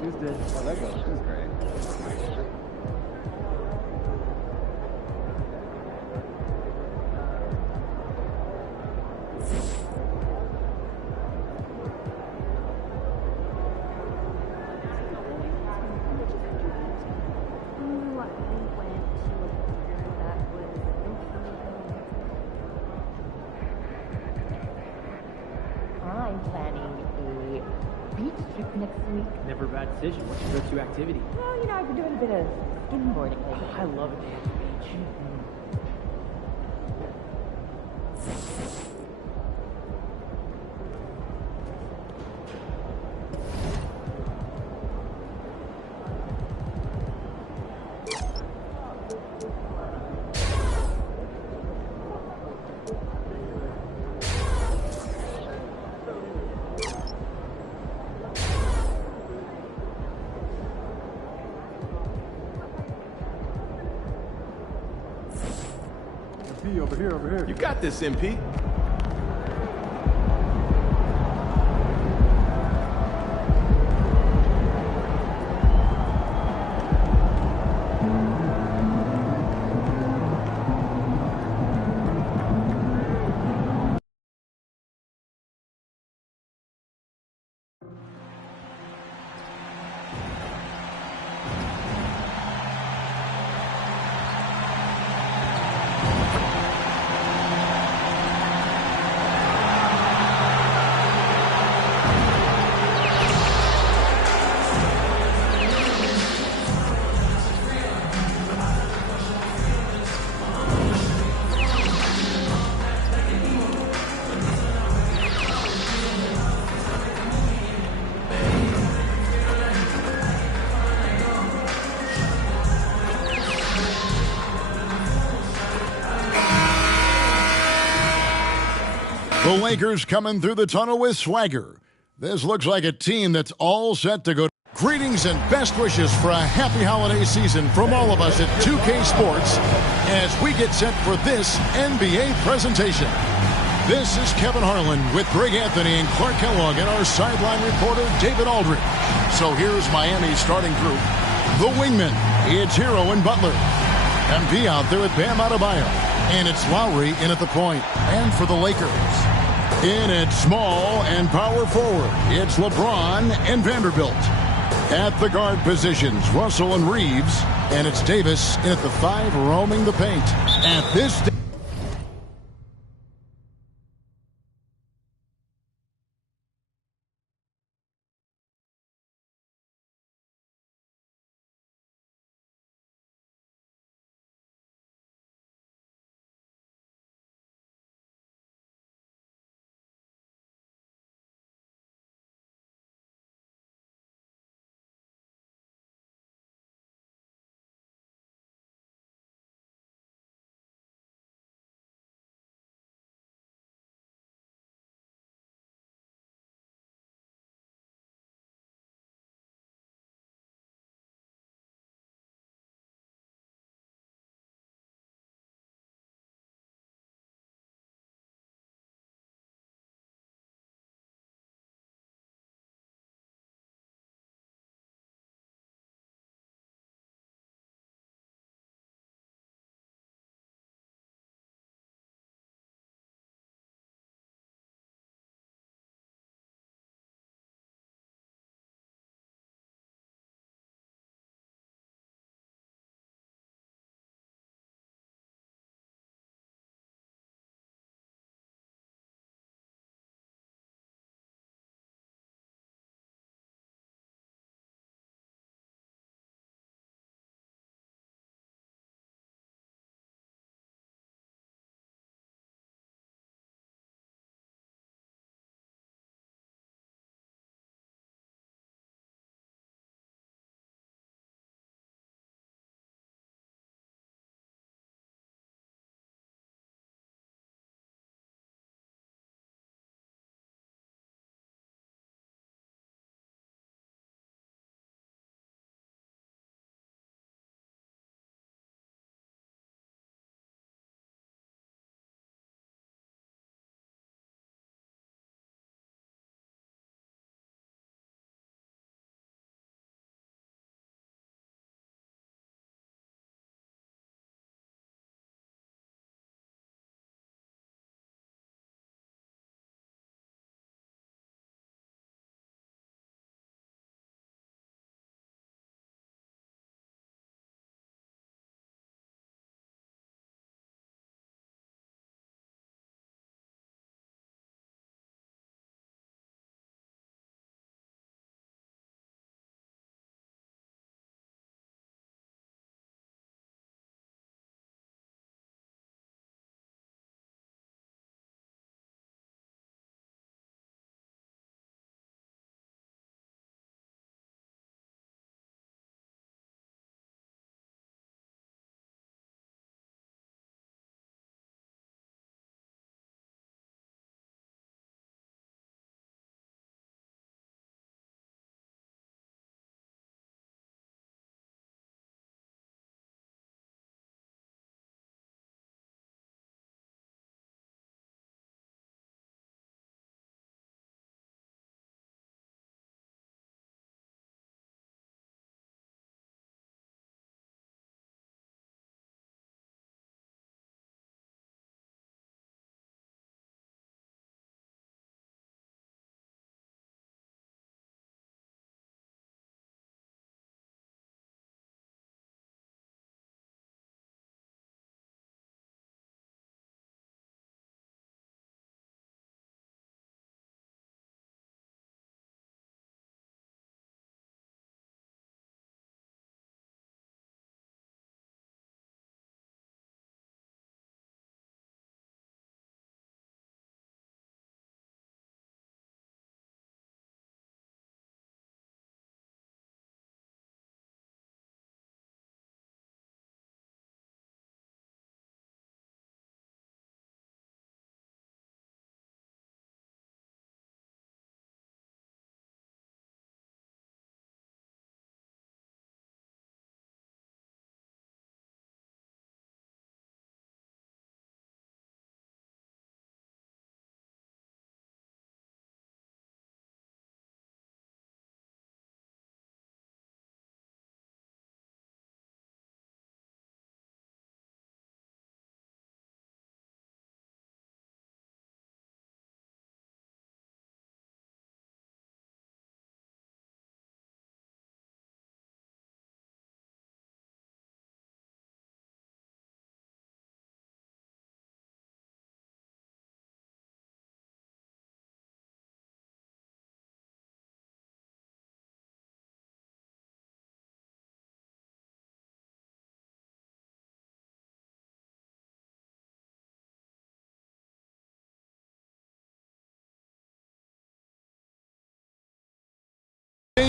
Tuesday. Oh, that goes. That's great. I'm planning a beach trip next week. Never a bad decision. What's your go-to activity? Well, I've been doing a bit of skimboarding lately. I love a day at the beach. MP, over here, over here. You got this, MP. The Lakers coming through the tunnel with swagger. This looks like a team that's all set to go. Greetings and best wishes for a happy holiday season from all of us at 2K Sports as we get set for this NBA presentation. This is Kevin Harlan with Greg Anthony and Clark Kellogg and our sideline reporter David Aldridge. So here's Miami's starting group. The wingmen, it's Hero and Butler. MP out there with Bam Adebayo. And it's Lowry in at the point. And for the Lakers, in at small and power forward, it's LeBron and Vanderbilt. At the guard positions, Russell and Reeves. And it's Davis in at the 5 roaming the paint. At this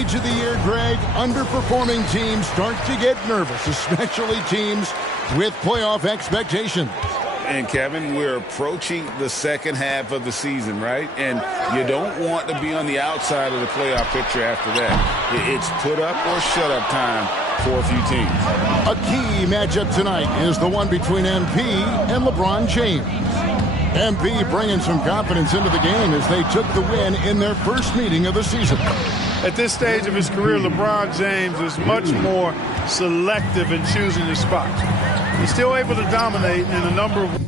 stage of the year, Greg, underperforming teams start to get nervous, especially teams with playoff expectations. And Kevin, we're approaching the second half of the season, right? And you don't want to be on the outside of the playoff picture after that. It's put up or shut up time for a few teams. A key matchup tonight is the one between MP and LeBron James. MP bringing some confidence into the game as they took the win in their first meeting of the season. At this stage of his career, LeBron James is much more selective in choosing his spots. He's still able to dominate in a number of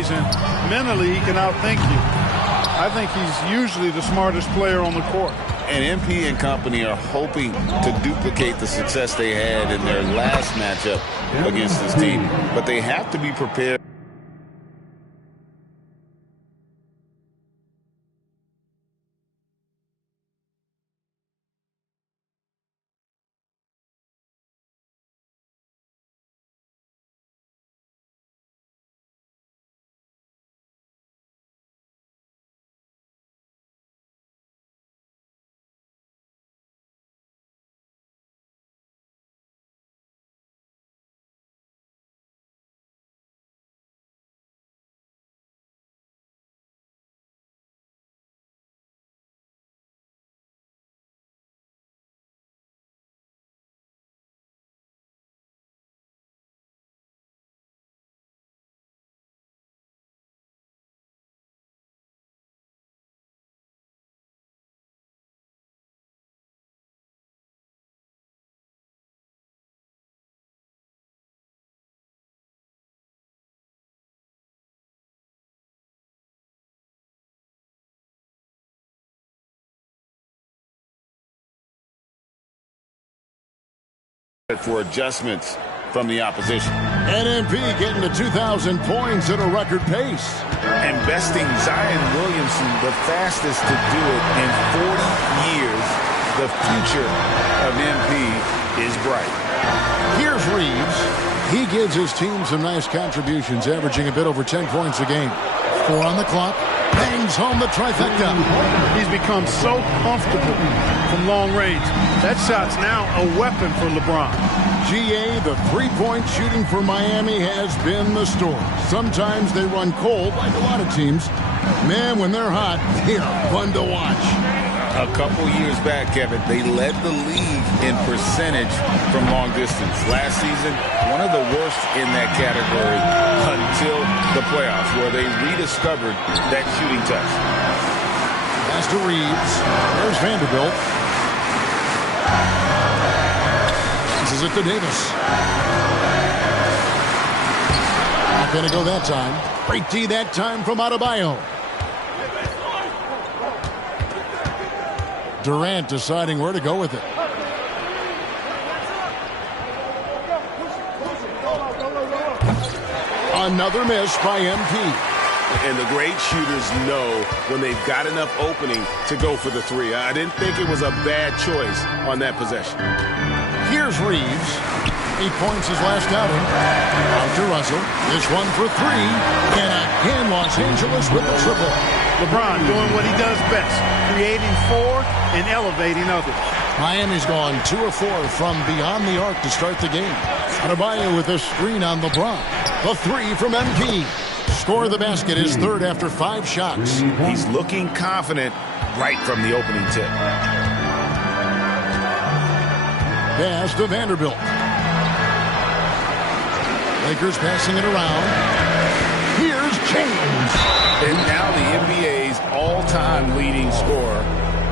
plays, and mentally he can outthink you. I think he's usually the smartest player on the court. And MP and company are hoping to duplicate the success they had in their last matchup against this team. But they have to be prepared. For adjustments from the opposition. NMP getting to 2,000 points at a record pace. And besting Zion Williamson, the fastest to do it in 40 years. The future of MP is bright. Here's Reeves. He gives his team some nice contributions, averaging a bit over 10 points a game. 4 on the clock. Bangs home the trifecta. He's become so comfortable from long range. That shot's now a weapon for LeBron. GA, the three-point shooting for Miami has been the story. Sometimes they run cold, like a lot of teams. Man, when they're hot, they are fun to watch. A couple years back, Kevin, they led the league in percentage from long distance. Last season, one of the worst in that category until the playoffs, where they rediscovered that shooting touch. Pass to Reeves. There's Vanderbilt. This is it to Davis. Not going to go that time. Break D that time from Adebayo. Durant deciding where to go with it. Another miss by MP. And the great shooters know when they've got enough opening to go for the three. I didn't think it was a bad choice on that possession. Here's Reeves. 8 points his last outing. Out to Russell. This one for 3. And again, Los Angeles with a triple. LeBron doing what he does best, creating for and elevating others. Miami's gone 2 of 4 from beyond the arc to start the game. Adebayo with a screen on LeBron. The 3 from MP. Score of the basket is third after 5 shots. He's looking confident right from the opening tip. Pass to Vanderbilt. Lakers passing it around. Here's James. And now the NBA's all-time leading scorer.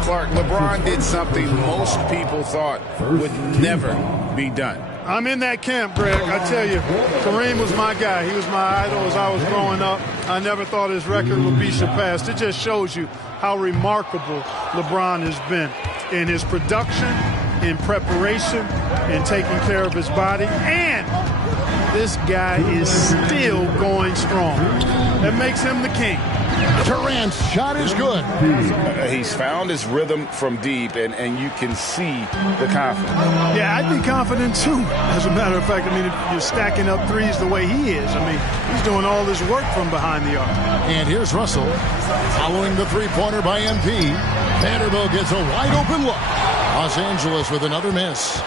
Clark, LeBron did something most people thought would never be done. I'm in that camp, Greg. I tell you, Kareem was my guy. He was my idol as I was growing up. I never thought his record would be surpassed. It just shows you how remarkable LeBron has been in his production, in preparation, in taking care of his body. And this guy is still going strong. That makes him the king. Durant's shot is good. He's found his rhythm from deep, and you can see the confidence. Yeah, I'd be confident too. As a matter of fact, I mean, if you're stacking up threes the way he is, I mean, he's doing all this work from behind the arc. And here's Russell following the three-pointer by MP. Vanderbilt gets a wide-open look. Los Angeles with another miss.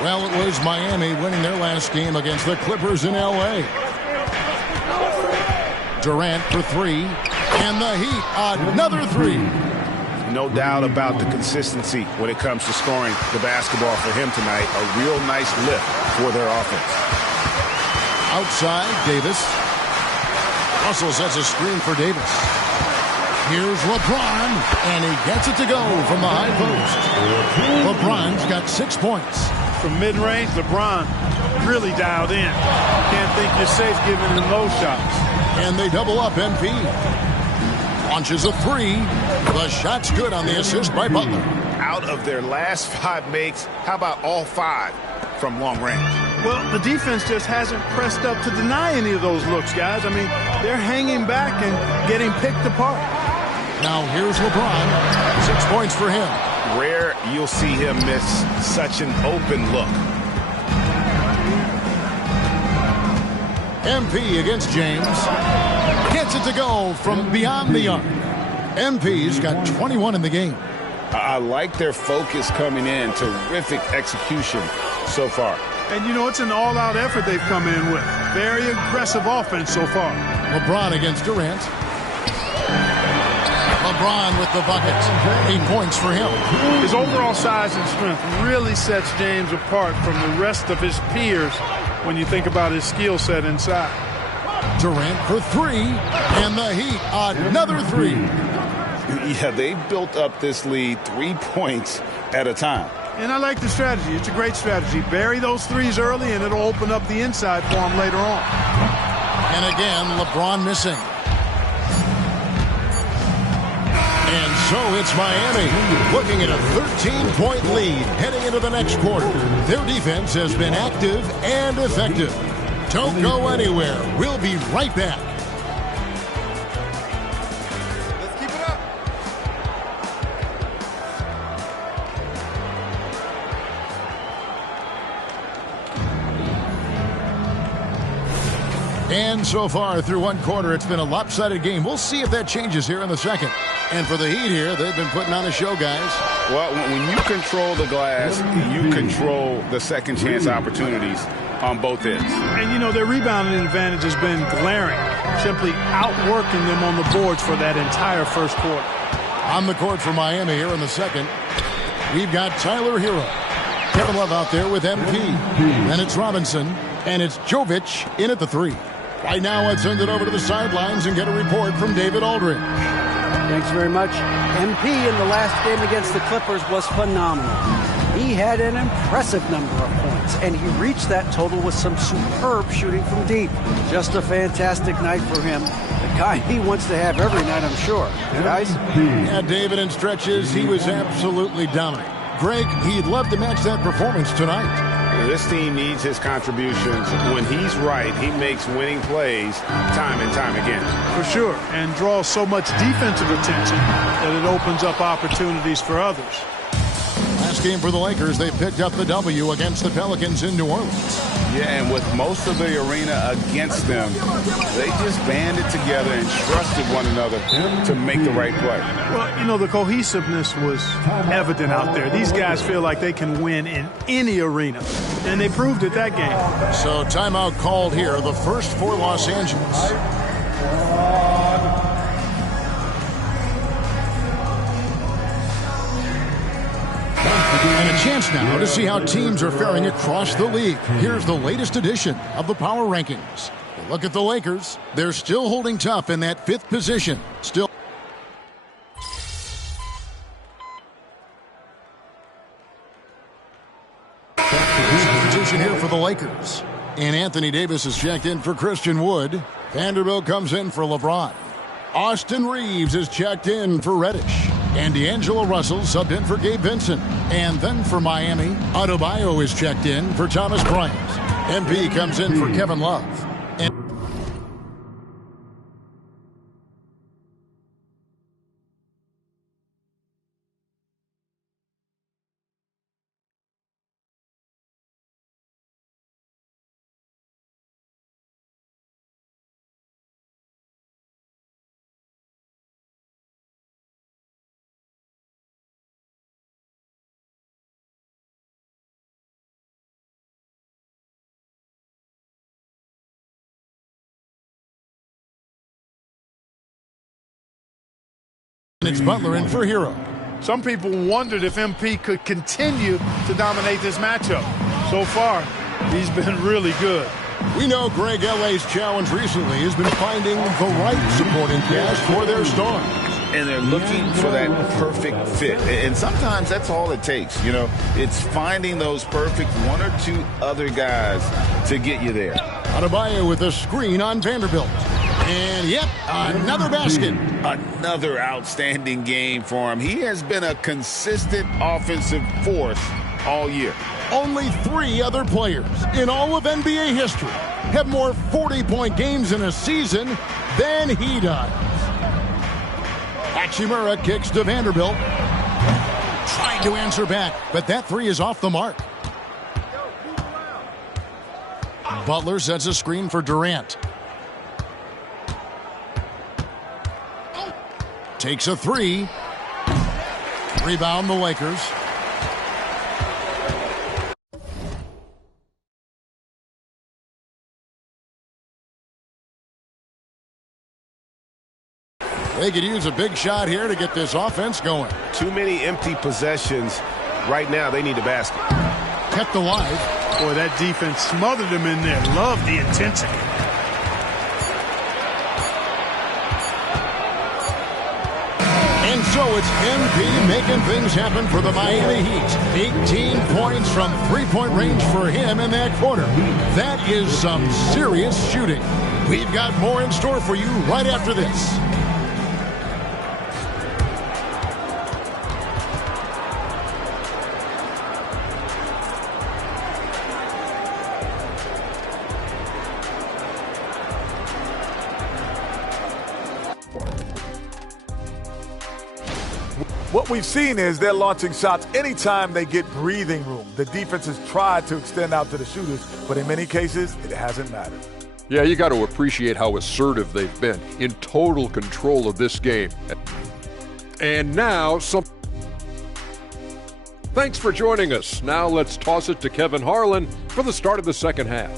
Well, it was Miami winning their last game against the Clippers in L.A. Durant for 3, and the Heat, another 3. No doubt about the consistency when it comes to scoring the basketball for him tonight. A real nice lift for their offense. Outside, Davis. Russell sets a screen for Davis. Here's LeBron, and he gets it to go from the high post. LeBron's got 6 points. From mid-range, LeBron really dialed in. Can't think you're safe giving him those shots. And they double up MP. Launches a three. The shot's good on the assist by Butler. Out of their last 5 makes, how about all 5 from long range? Well, the defense just hasn't pressed up to deny any of those looks, guys. I mean, they're hanging back and getting picked apart. Now here's LeBron. 6 points for him. Rare you'll see him miss such an open look. MP against James. Gets it to go from beyond the arc. MP's got 21 in the game. I like their focus coming in. Terrific execution so far. And, you know, it's an all-out effort they've come in with. Very aggressive offense so far. LeBron against Durant. LeBron with the bucket. 8 points for him. His overall size and strength really sets James apart from the rest of his peers when you think about his skill set inside. Durant for 3. And the Heat, another 3. Yeah, they built up this lead 3 points at a time. And I like the strategy. It's a great strategy. Bury those threes early, and it'll open up the inside for him later on. And again, LeBron missing. And so it's Miami looking at a 13-point lead heading into the next quarter. Their defense has been active and effective. Don't go anywhere. We'll be right back. Let's keep it up. And so far through one quarter, it's been a lopsided game. We'll see if that changes here in the second. And for the Heat here, they've been putting on a show, guys. Well, when you control the glass, you control the second chance opportunities on both ends. And, you know, their rebounding advantage has been glaring, simply outworking them on the boards for that entire first quarter. On the court for Miami here in the second, we've got Tyler Hero. Kevin Love out there with MP. Then it's Robinson, and it's Jovic in at the 3. Right now, let's send it over to the sidelines and get a report from David Aldridge. Thanks very much. MP in the last game against the Clippers was phenomenal. He had an impressive number of points, and he reached that total with some superb shooting from deep. Just a fantastic night for him. The kind he wants to have every night, I'm sure. Guys? Yeah, David, in stretches, he was absolutely dominant. Greg, he'd love to match that performance tonight. This team needs his contributions. When he's right, he makes winning plays time and time again. For sure, and draws so much defensive attention that it opens up opportunities for others. Last game for the Lakers, they picked up the W against the Pelicans in New Orleans. Yeah, and with most of the arena against them, they just banded together and trusted one another to make the right play. Well, you know, the cohesiveness was evident out there. These guys feel like they can win in any arena, and they proved it that game. So timeout called here, the first for Los Angeles. And a chance now to see how teams are faring across the league. Here's the latest edition of the Power Rankings. Look at the Lakers. They're still holding tough in that 5th position. Still. Substitution here for the Lakers. And Anthony Davis is checked in for Christian Wood. Vanderbilt comes in for LeBron. Austin Reeves is checked in for Reddish. And D'Angelo Russell subbed in for Gabe Vincent. And then for Miami, Adebayo is checked in for Thomas Bryant. MP comes in for Kevin Love. And it's Butler in for Hero. Some people wondered if MP could continue to dominate this matchup. So far, he's been really good. We know Greg L.A.'s challenge recently has been finding the right supporting cast for their stars. And they're looking for that perfect fit. And sometimes that's all it takes. You know, it's finding those perfect 1 or 2 other guys to get you there. Adebayo with a screen on Vanderbilt. And yep, another basket. Another outstanding game for him. He has been a consistent offensive force all year. Only 3 other players in all of NBA history have more 40-point games in a season than he does. Hachimura kicks to Vanderbilt. Trying to answer back, but that 3 is off the mark. Butler sets a screen for Durant. Takes a 3. Rebound the Lakers. They could use a big shot here to get this offense going. Too many empty possessions. Right now, they need a basket. Kept alive. Boy, that defense smothered him in there. Love the intensity. And so it's MP making things happen for the Miami Heat. 18 points from three-point range for him in that quarter. That is some serious shooting. We've got more in store for you right after this. What we've seen is they're launching shots anytime they get breathing room. The defense has tried to extend out to the shooters, but in many cases, it hasn't mattered. Yeah, you got to appreciate how assertive they've been, in total control of this game. And now, Thanks for joining us. Now let's toss it to Kevin Harlan for the start of the second half.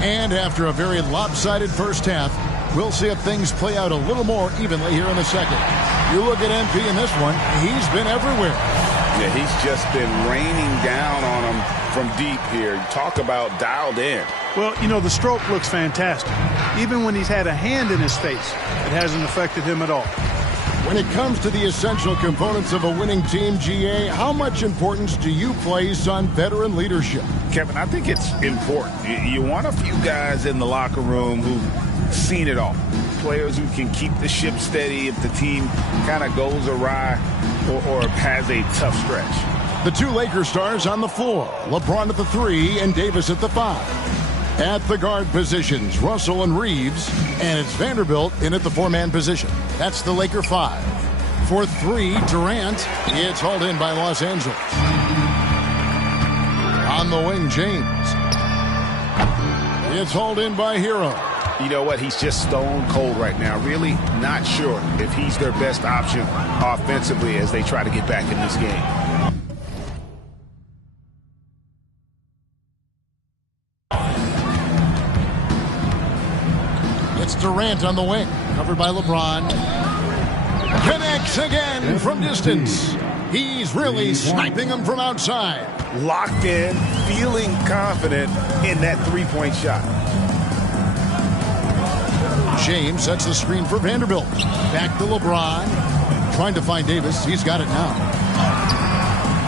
And after a very lopsided first half, we'll see if things play out a little more evenly here in the second. You look at MP in this one, he's been everywhere. Yeah, he's just been raining down on him from deep here. Talk about dialed in. Well, you know, the stroke looks fantastic. Even when he's had a hand in his face, it hasn't affected him at all. When it comes to the essential components of a winning team, GA, how much importance do you place on veteran leadership? Kevin, I think it's important. You want a few guys in the locker room who've seen it all. Players who can keep the ship steady if the team kind of goes awry or has a tough stretch. The 2 Lakers stars on the floor, LeBron at the 3 and Davis at the 5. At the guard positions, Russell and Reeves, and it's Vanderbilt in at the 4-man position. That's the Laker 5. For 3, Durant. It's hauled in by Los Angeles. On the wing, James. It's hauled in by Hero. You know what? He's just stone cold right now. Really not sure if he's their best option offensively as they try to get back in this game. It's Durant on the wing, covered by LeBron. Connects again from distance. He's really sniping them from outside. Locked in, feeling confident in that three-point shot. James sets the screen for Vanderbilt. Back to LeBron. Trying to find Davis. He's got it now.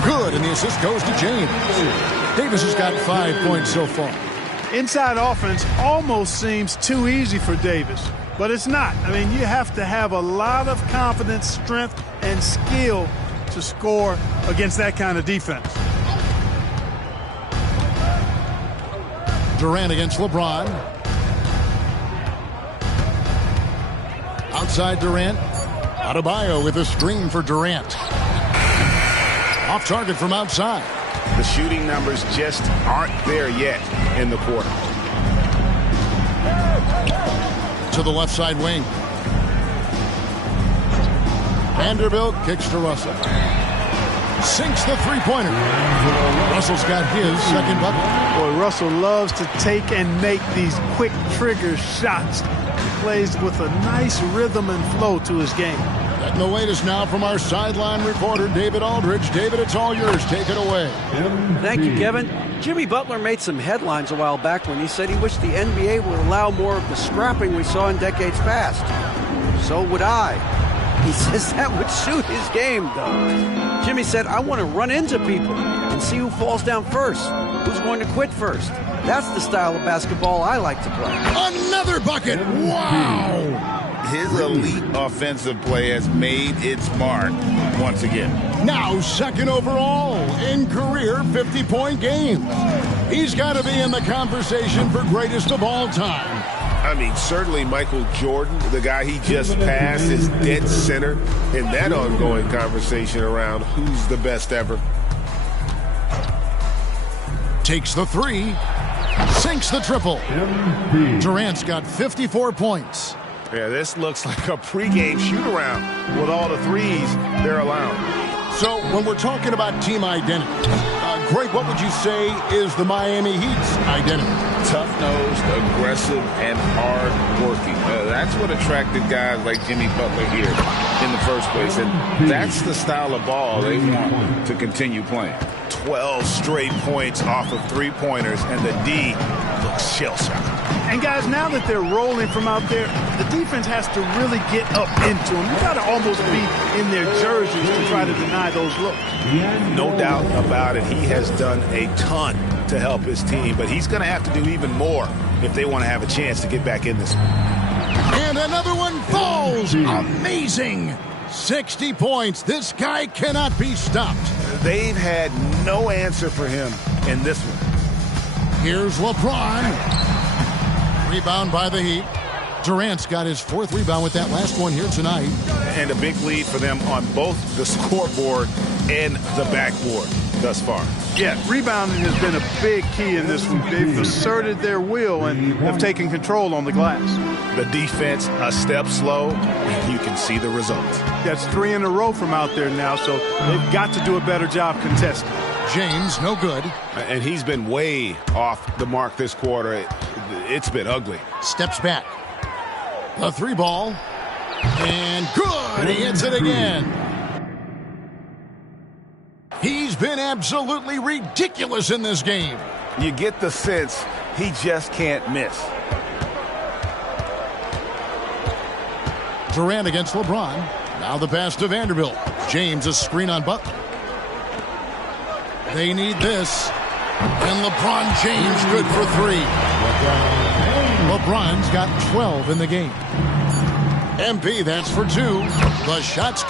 Good, and the assist goes to James. Davis has got 5 points so far. Inside offense almost seems too easy for Davis, but it's not. I mean, you have to have a lot of confidence, strength, and skill to score against that kind of defense. Durant against LeBron. Outside Durant. Adebayo with a screen for Durant. Off target from outside. The shooting numbers just aren't there yet in the quarter. To the left side wing. Vanderbilt kicks to Russell. Sinks the three-pointer. Russell's got his second bucket. Boy, Russell loves to take and make these quick trigger shots. He plays with a nice rhythm and flow to his game. Getting the latest now from our sideline reporter, David Aldridge. David, it's all yours. Take it away. Thank you, Kevin. Jimmy Butler made some headlines a while back when he said he wished the NBA would allow more of the scrapping we saw in decades past. So would I. He says that would suit his game, though. Jimmy said, I want to run into people and see who falls down first, who's going to quit first. That's the style of basketball I like to play. Another bucket. Wow. His elite offensive play has made its mark once again. Now second overall in career 50-point games. He's got to be in the conversation for greatest of all time. I mean, certainly Michael Jordan, the guy he just passed, is dead center in that ongoing conversation around who's the best ever. Takes the three, sinks the triple. Durant's got 54 points. Yeah, this looks like a pregame shoot-around with all the threes they're allowing. So when we're talking about team identity, Greg, what would you say is the Miami Heat's identity? Tough-nosed, aggressive, and hard-working. That's what attracted guys like Jimmy Butler here in the first place. And that's the style of ball they want to continue playing. 12 straight points off of three-pointers, and the D looks shell-shocked. And guys, now that they're rolling from out there, the defense has to really get up into them. You got to almost be in their jerseys to try to deny those looks. No doubt about it. He has done a ton to help his team, but he's going to have to do even more if they want to have a chance to get back in this one. And another one falls. Amazing. 60 points. This guy cannot be stopped. They've had no answer for him in this one. Here's LeBron. Rebound by the Heat. Durant's got his fourth rebound with that last one here tonight. And a big lead for them on both the scoreboard and the backboard thus far. Yeah, rebounding has been a big key in this one. They've asserted their will and have taken control on the glass. The defense a step slow, and you can see the results. That's 3 in a row from out there now, so they've got to do a better job contesting. James, no good. And he's been way off the mark this quarter. It's been ugly. Steps back. The three ball. And good. He hits it again. He's been absolutely ridiculous in this game. You get the sense he just can't miss. Durant against LeBron. Now the pass to Vanderbilt. James, a screen on Butler. They need this. And LeBron James good for three. LeBron's got 12 in the game. MP, that's for two. The shot's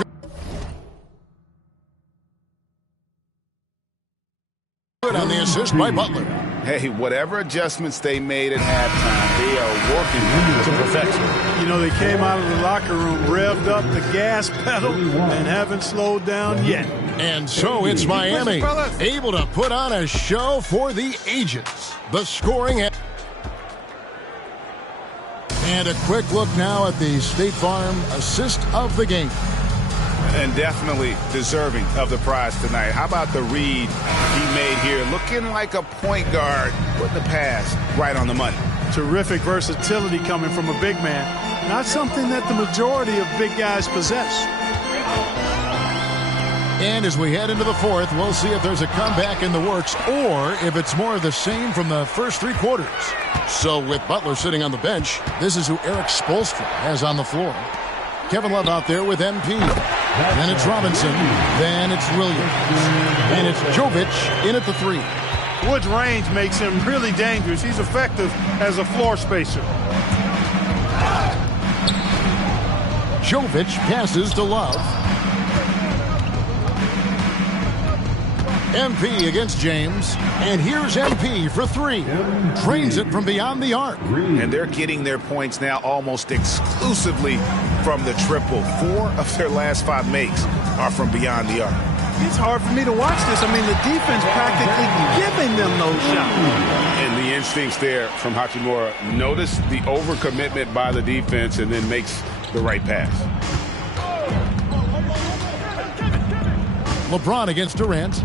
good on the assist by Butler. Hey, whatever adjustments they made at halftime, they are working to perfection. You know, they came out of the locker room, revved up the gas pedal, and haven't slowed down yet. And so it's Miami, able to put on a show for the ages. The scoring. And a quick look now at the State Farm assist of the game. And definitely deserving of the prize tonight. How about the read he made here? Looking like a point guard, putting the pass right on the money. Terrific versatility coming from a big man. Not something that the majority of big guys possess. And as we head into the fourth, we'll see if there's a comeback in the works or if it's more of the same from the first three quarters. So with Butler sitting on the bench, this is who Eric Spoelstra has on the floor. Kevin Love out there with MP. Then it's Robinson. Then it's Williams. And it's Jovic in at the three. Wood's range makes him really dangerous. He's effective as a floor spacer. Jovic passes to Love. MP against James. And here's MP for three. Drains it from beyond the arc. And they're getting their points now almost exclusively from the triple. 4 of their last 5 makes are from beyond the arc. It's hard for me to watch this. I mean, the defense practically giving them those shots. And the instincts there from Hachimura. Notice the overcommitment by the defense and then makes the right pass. LeBron against Durant.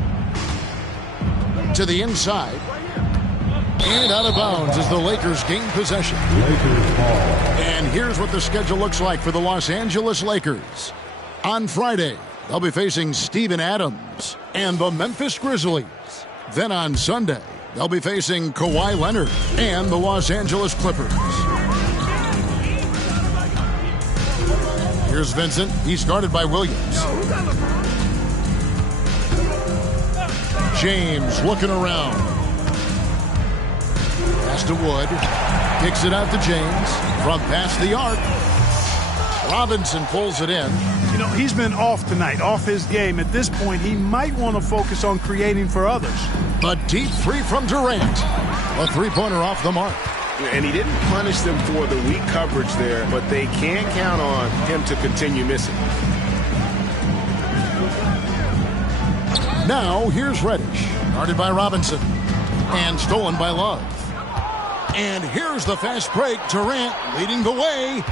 To the inside. And out of bounds as the Lakers gain possession. And here's what the schedule looks like for the Los Angeles Lakers. On Friday, they'll be facing Steven Adams and the Memphis Grizzlies. Then on Sunday, they'll be facing Kawhi Leonard and the Los Angeles Clippers. Here's Vincent. He's guarded by Williams. James looking around. Pass to Wood. Kicks it out to James. From past the arc. Robinson pulls it in. You know, he's been off tonight, off his game. At this point, he might want to focus on creating for others. A deep three from Durant. A three-pointer off the mark. And he didn't punish them for the weak coverage there, but they can count on him to continue missing. Now, here's Reddish. Guarded by Robinson. And stolen by Love. And here's the fast break. Durant leading the way.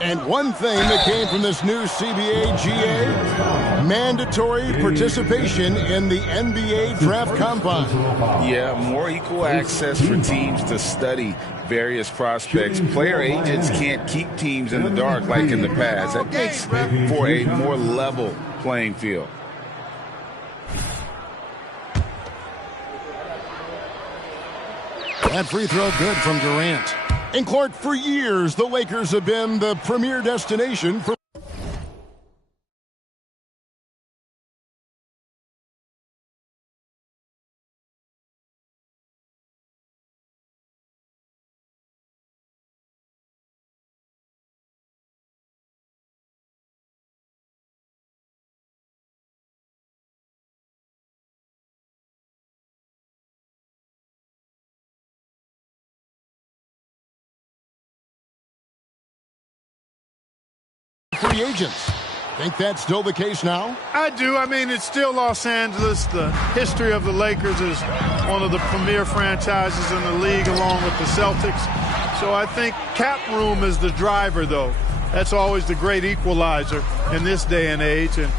And one thing that came from this new CBA GA, mandatory participation in the NBA Draft Combine. Yeah, more equal access for teams to study various prospects. Player agents can't keep teams in the dark like in the past. That makes for a more level playing field. That free throw good from Durant. And Clark, for years, the Lakers have been the premier destination for free agents. Think that's still the case now? I do. I mean, it's still Los Angeles. The history of the Lakers is one of the premier franchises in the league along with the Celtics. So I think cap room is the driver, though. That's always the great equalizer in this day and age. And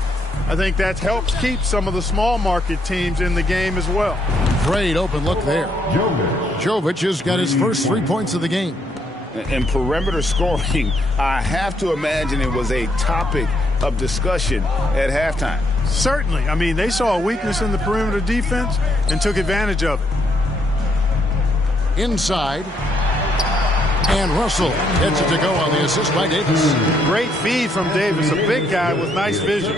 I think that helps keep some of the small market teams in the game as well. Great open look there. Jovic has got his first 3 points of the game. And perimeter scoring, I have to imagine it was a topic of discussion at halftime. Certainly. I mean, they saw a weakness in the perimeter defense and took advantage of it. Inside. And Russell gets it to go on the assist by Davis. Great feed from Davis, a big guy with nice vision.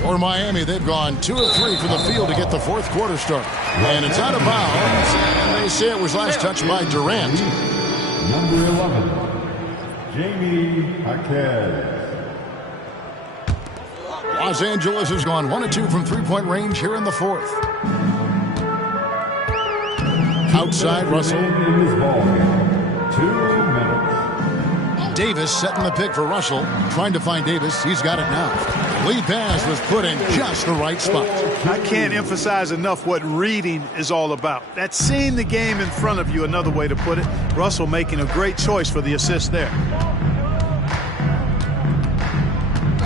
For Miami, they've gone 2 of 3 from the field to get the fourth quarter started. And it's out of bounds. And they say it was last touched by Durant. Number 11, Jamie Jaquez. Los Angeles has gone 1 of 2 from three-point range here in the fourth. Outside Russell. 2 minutes. Davis setting the pick for Russell. Trying to find Davis. He's got it now. Lead pass was put in just the right spot. I can't emphasize enough what reading is all about. That's seeing the game in front of you, another way to put it. Russell making a great choice for the assist there.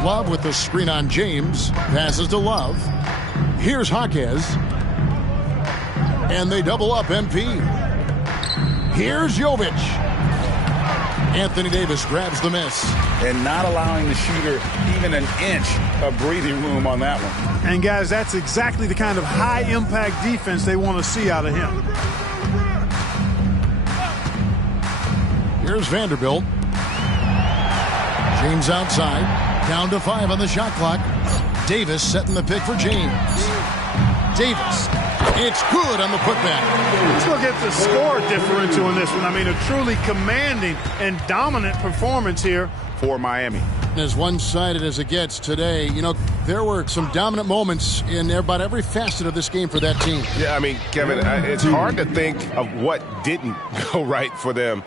Love with the screen on James. Passes to Love. Here's Jaquez. And they double up MP. Here's Jovic. Anthony Davis grabs the miss. And not allowing the shooter even an inch of breathing room on that one. And, guys, that's exactly the kind of high-impact defense they want to see out of him. Here's Vanderbilt. James outside. Down to 5 on the shot clock. Davis setting the pick for James. Davis. It's good on the putback. Let's look at the score differential in this one. I mean, a truly commanding and dominant performance here for Miami. As one-sided as it gets today, you know, there were some dominant moments in about every facet of this game for that team. Yeah, I mean, Kevin, it's hard to think of what didn't go right for them.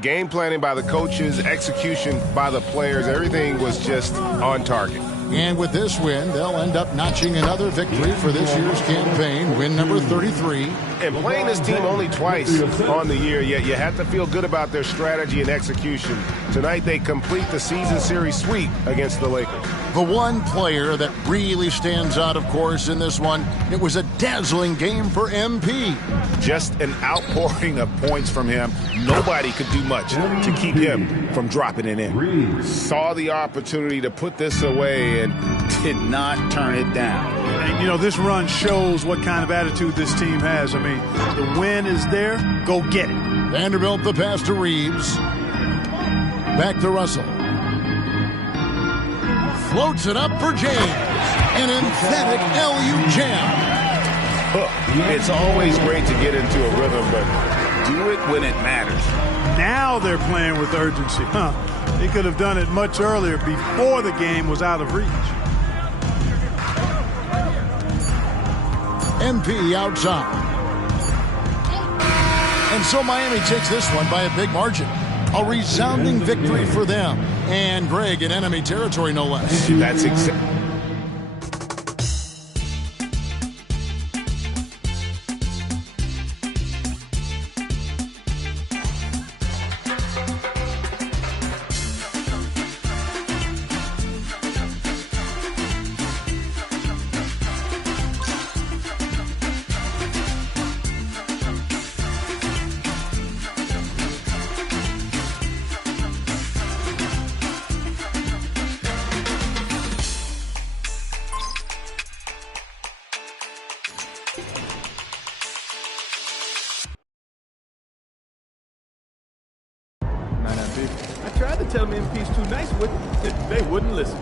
Game planning by the coaches, execution by the players, everything was just on target. And with this win, they'll end up notching another victory for this year's campaign, win number 33. And playing this team only twice on the year, yet you have to feel good about their strategy and execution. Tonight they complete the season series sweep against the Lakers. The one player that really stands out, of course, in this one, it was a dazzling game for MP. Just an outpouring of points from him. Nobody could do much to keep him from dropping it in. Saw the opportunity to put this away and did not turn it down. And, you know, this run shows what kind of attitude this team has. I mean, the win is there. Go get it. Vanderbilt the pass to Reeves. Back to Russell. Floats it up for James. An emphatic LU jam. It's always great to get into a rhythm, but do it when it matters. Now they're playing with urgency. He could have done it much earlier, before the game was out of reach. MP outside. And so Miami takes this one by a big margin. A resounding victory for them. And Greg in enemy territory, no less. That's exactly. I tried to tell them MP's too nice with it. They wouldn't listen.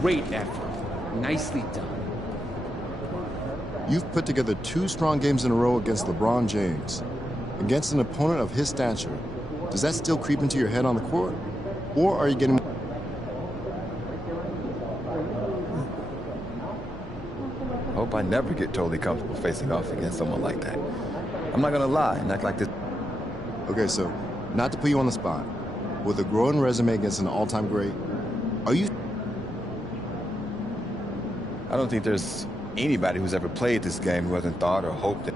Great effort. Nicely done. You've put together 2 strong games in a row against LeBron James. Against an opponent of his stature, does that still creep into your head on the court? Or are you getting... I hope I never get totally comfortable facing off against someone like that. I'm not gonna lie and act like this. Okay, so, not to put you on the spot, with a growing resume against an all-time great, are you... I don't think there's anybody who's ever played this game who hasn't thought or hoped that...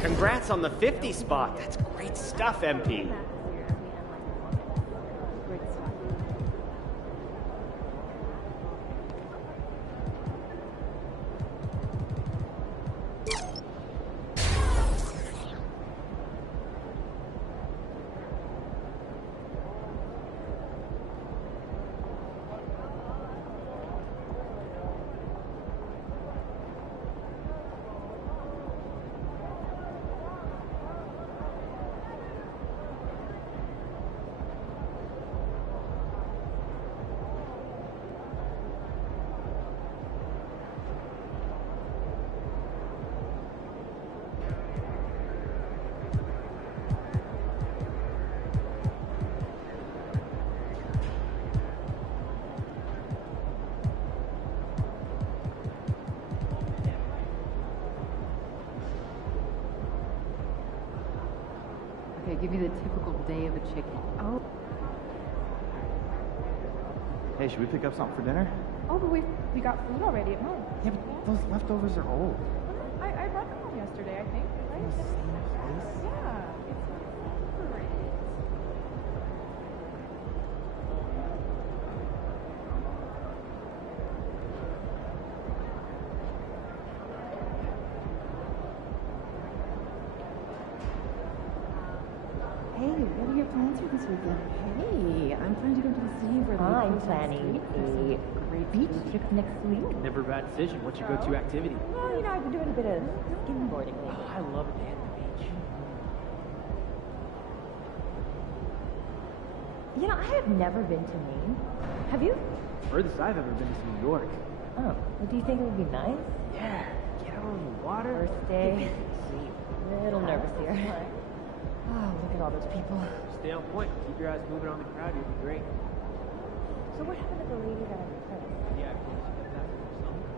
Congrats on the 50 spot. That's great stuff, MP. Okay, give me the typical day of a chicken. Oh. Hey, should we pick up something for dinner? Oh, but we got food already at home. Yeah, but those leftovers are old. I brought them home yesterday, I think, right? The same place? Yeah, it's great. Hey, what are your plans for this weekend? Hey, I'm planning to go to the city for the I'm planning a great beach trip next week. Never a bad decision. What's your go-to activity? Well, you know, I've been doing a bit of skimboarding lately. Oh, I love a day at the beach. You know, I have never been to Maine. Have you? Furthest I've ever been is New York. Oh, well, do you think it would be nice? Yeah, get out on the water. First day. A little nervous here. Oh, look at all those people. Stay on point. Keep your eyes moving on the crowd. You'll be great. So what happened to the lady that I replaced? Yeah, of course. You got that for yourself.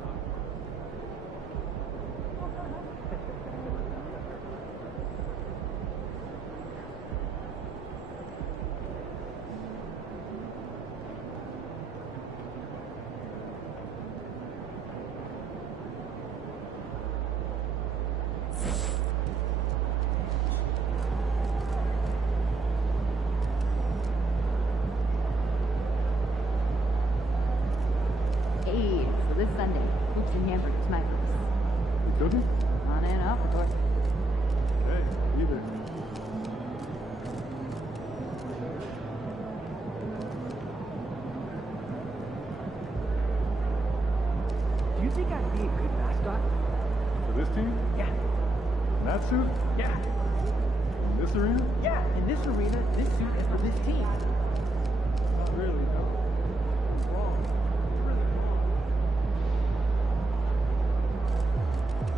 Sunday. Hoops and hamburgers, my place. You cooking? On and off, of course. Hey, either. Do you think I'd be a good mascot? For this team? Yeah. In that suit? Yeah. In this arena? Yeah. In this arena, this suit is for this team. Not really, no.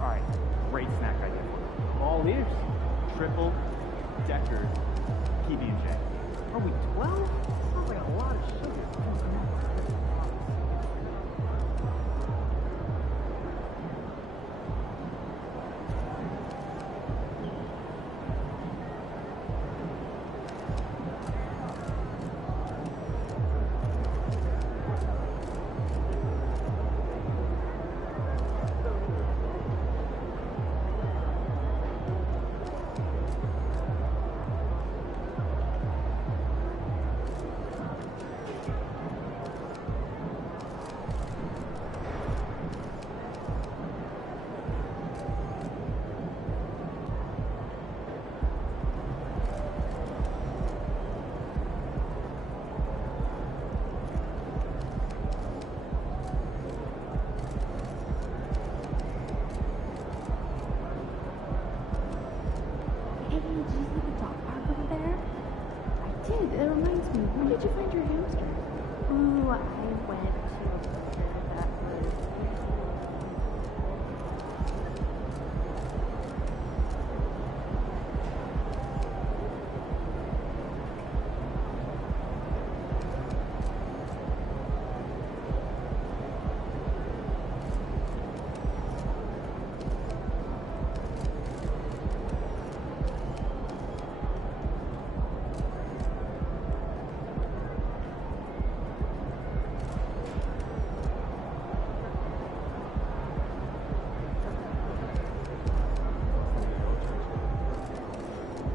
All right. Great snack idea. All ears. Triple decker PB&J. Are we 12? Sounds like a lot of sugar. Hey, did you see the dog park over there? I did. That reminds me. Where did you find your hamster? Ooh, I went to that was...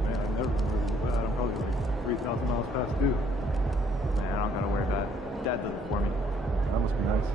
Man, I never remember that. I'm probably like 3,000 miles past due. Man, I don't gotta worry about it. Dad does it for me. That must be nice.